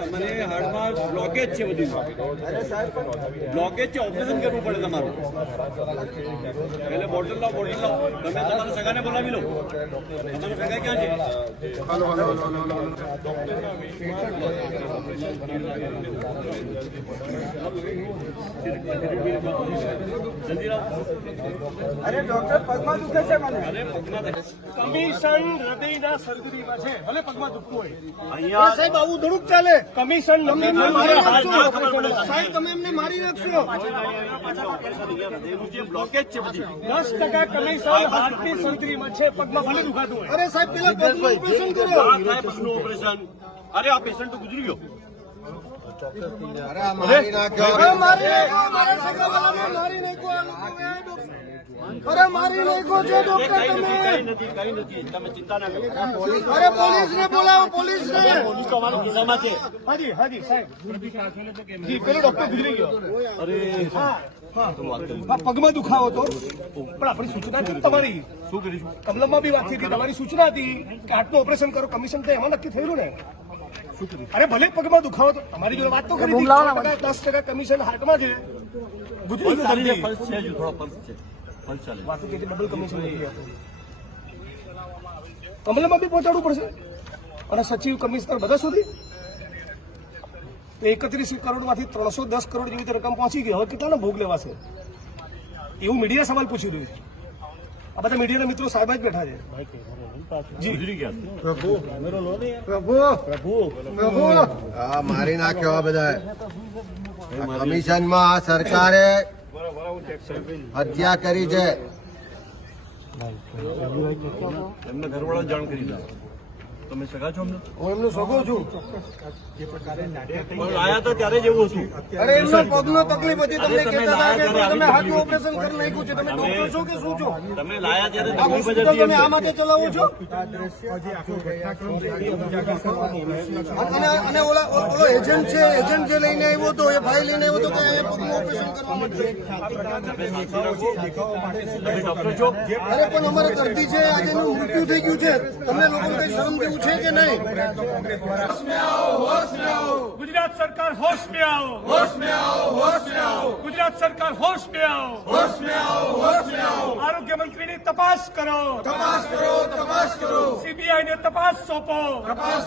તમારે હાર્ટમાં બ્લોકેજ છે, બધું બ્લોકેજ છે, ઓપરેશન કરવું પડે તમારું. એટલે બોટલ લાવો, તમે તમારા સગાને બોલાવી લો. તમારા સગા ક્યાં છે? અરે ડોક્ટર પગમાં દુખે છે મને. કમિશન હૃદયના સર્જરીમાં છે, ભલે પગમાં દુખતું હોય. અહીંયા સાહેબ આવું થોડુંક ચાલે. કમિશન તમે એમને મારી નાખશો. સાહેબ તમે એમને મારી નાખશો. બ્લોકેજ છે બધી. 10% કમિશન હાર્ટની સર્જરીમાં છે, પગમાં ભલે દુખાતું હોય. અરે સાહેબ પેલા પગનું ઓપરેશન કરો. પગનું ઓપરેશન. અરે આ પેશન્ટ તો ગુજરી ગયો. મારી નાખ્યો. અરે મારી નાખ્યો. મારા સગાવાલાને મારી નાખ્યો. અરે મારી નાખ્યો છે ડોક્ટર તમે. કઈ નથી તમે ચિંતા ના કરો. અરે પોલીસને બોલાવો, પોલીસને. પોલીસ તો અમારા ખિસ્સામાં છે. હાજી હાજી સાહેબ. જી પેલો ડોક્ટર ગુજરી ગયો. અરે હા પગમાં દુખાવો હતો, પણ આપણી સૂચના હતી તમારી. શું કરીશું? કમલમમાં બી વાત થઈ હતી, તમારી સૂચના હતી કે હાર્ટનું ઓપરેશન કરો. કમિશન તો એમાં નક્કી થયેલું ને. અરે ભલે પગમાં દુખાવો તો તમારી જોડે વાત તો કરી હતી. 10% કમિશન હાર્ટમાં છે. ગુજરી ગયો દર્દી. પલ્સ છે, હજુ થોડો પલ્સ છે. પલ્સ ચાલે. વાતો કે ડબલ કમિશન લઈ ગયા. કમલમમાં બી પહોંચાડવું પડશે અને સચિવ કમિશનર બધા સુધી. 31 કરોડમાંથી 310 કરોડ જેવી રકમ પહોંચી ગઈ. હવે કેટલાનો ભોગ લેવાશે એવું મીડિયા સવાલ પૂછી રહ્યું છે. આ બધા મીડિયાના મિત્રો સાહેબ જ બેઠા છે. જી ગુજરી ગયા. પ્રભુ મારી નાખ્યો. આ બધા કમિશનમાં આ સરકારે હત્યા કરી છે. એમને ઘરવાળા જાણ કરી દો. તમે સગા છો અમને? હું એમનો સગો છું. પણ લાયા તો ત્યારે જ એવું હતું. અરે એમનો પગનો તકલીફ હતી. તમને કહેતા હતા કે તમે હાર્ટનું ઓપરેશન કરી નાખ્યું છે. તમે ડોક્ટર છો કે શું છો? તમે લાયા ત્યારે આ તકલીફ જ હોસ્પિટલ હતી તમે આ માટે ચલાવો છો? અને ઓલો એજન્ટ છે, એજન્ટ જે લઈને આવ્યો હતો, એ ભાઈ લઈને આવ્યો હતો કે અહીંયા પગનું ઓપરેશન કરવા માટે. તમે ડોક્ટર છો? અરે પણ અમારા દર્દી છે, આજે એનું મૃત્યુ થઈ ગયું છે. તમને લોકોને કઈ શરમ જેવું છે કે નહીં? ગુજરાત સરકાર હોશ में आओ, होश में आओ, होश में आओ. ગુજરાત સરકાર હોશ में आओ, होश में आओ, होश में आओ. આરોગ્ય મંત્રીની તપાસ કરો, તપાસ કરો, તપાસ કરો. સીબીઆઈ ને તપાસ સોંપો, તપાસ